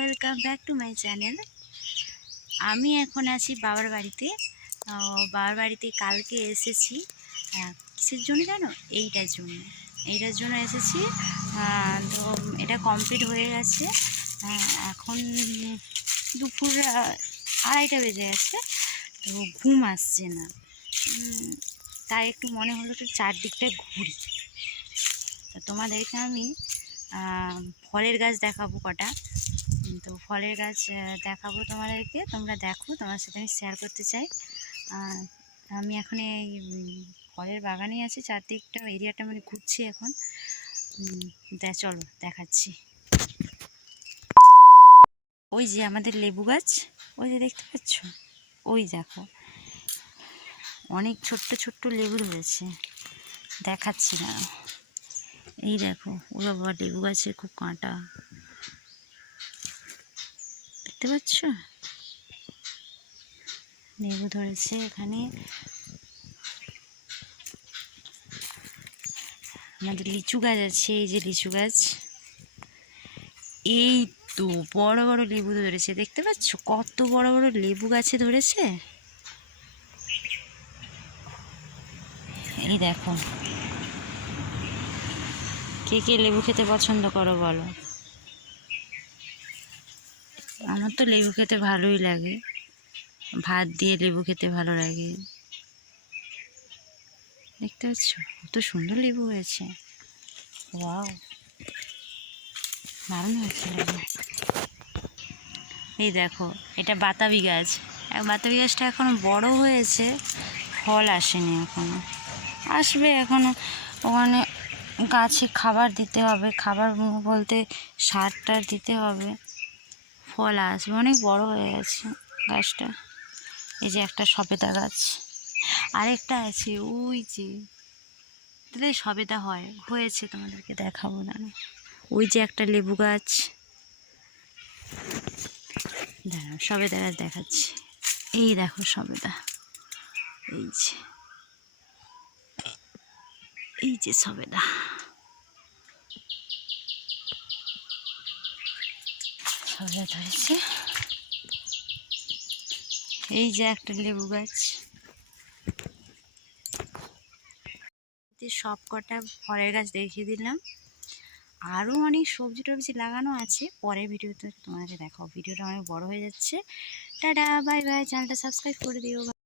Welcome back to my channel. আমি এখন আছি বাবার বাড়িতে। বাবার বাড়িতে কালকে এসেছি। কিসের জন্য জানো? এইটার জন্য এসেছি। তো এটা কমপ্লিট হয়ে গেছে। এখন দুপুর 2:30 বেজে গেছে। তো ঘুম আসছে না, তাই একটু মনে হলো একটু চারদিকটা ঘুরি। তো তোমাদেরকে আমি ফলের গাছ দেখাবো কটা। তো ফলের গাছ দেখাবো তোমাদেরকে, তোমরা দেখো, তোমার সাথে আমি শেয়ার করতে চাই। আমি এখন এই ফলের বাগানে আছি, চারদিকটা এরিয়াটা মানে ঘুরছি এখন। চলো দেখাচ্ছি। ওই যে আমাদের লেবু গাছ, ওই যে দেখতে পাচ্ছ, ওই দেখো অনেক ছোট্ট ছোট্ট লেবু ধরেছে, দেখাচ্ছি না। এই দেখো, ও বাবা, লেবু গাছে খুব কাঁটা, দেখতে পাচ্ছ? লেবু ধরেছে এখানে। আমাদের লিচু গাছ আছে, এই যে লিচু গাছ, এই তো বড় বড় লেবু ধরেছে, দেখতে পাচ্ছ কত বড় বড় লেবু গাছে ধরেছে। এই দেখো, কে কে লেবু খেতে পছন্দ করো বলো? আমার তো লেবু খেতে ভালোই লাগে, ভাত দিয়ে লেবু খেতে ভালো লাগে। দেখতে পাচ্ছ কত সুন্দর লেবু হয়েছে, ওয়াও, দারুণ হয়েছে লেবু। এই দেখো, এটা বাতাবি গাছ। বাতাবি গাছটা এখনো বড় হয়েছে, ফল আসেনি এখনো, আসবে এখনো। ওখানে গাছে খাবার দিতে হবে, খাবার বলতে সার টার দিতে হবে, ফল আসবে, অনেক বড় হয়ে গেছে গাছটা। এই যে একটা সবেদা গাছ, আরেকটা আছে ওই যে, তাহলে সবেদা হয়েছে, তোমাদেরকে দেখাবো না। ওই যে একটা লেবু গাছ, দাঁড়াও সবেদা গাছ দেখাচ্ছি। এই দেখো সবেদা, এই যে সবেদা, সবেদা ধরেছে। এই যে একটা লেবু গাছ। সব কটা ফলের গাছ দেখিয়ে দিলাম, আরও অনেক সবজি টবজি লাগানো আছে, পরের ভিডিওতে তোমাদেরকে দেখাও। ভিডিওটা অনেক বড় হয়ে যাচ্ছে। টাটা, বাই বাই, চ্যানেলটা সাবস্ক্রাইব করে দিও।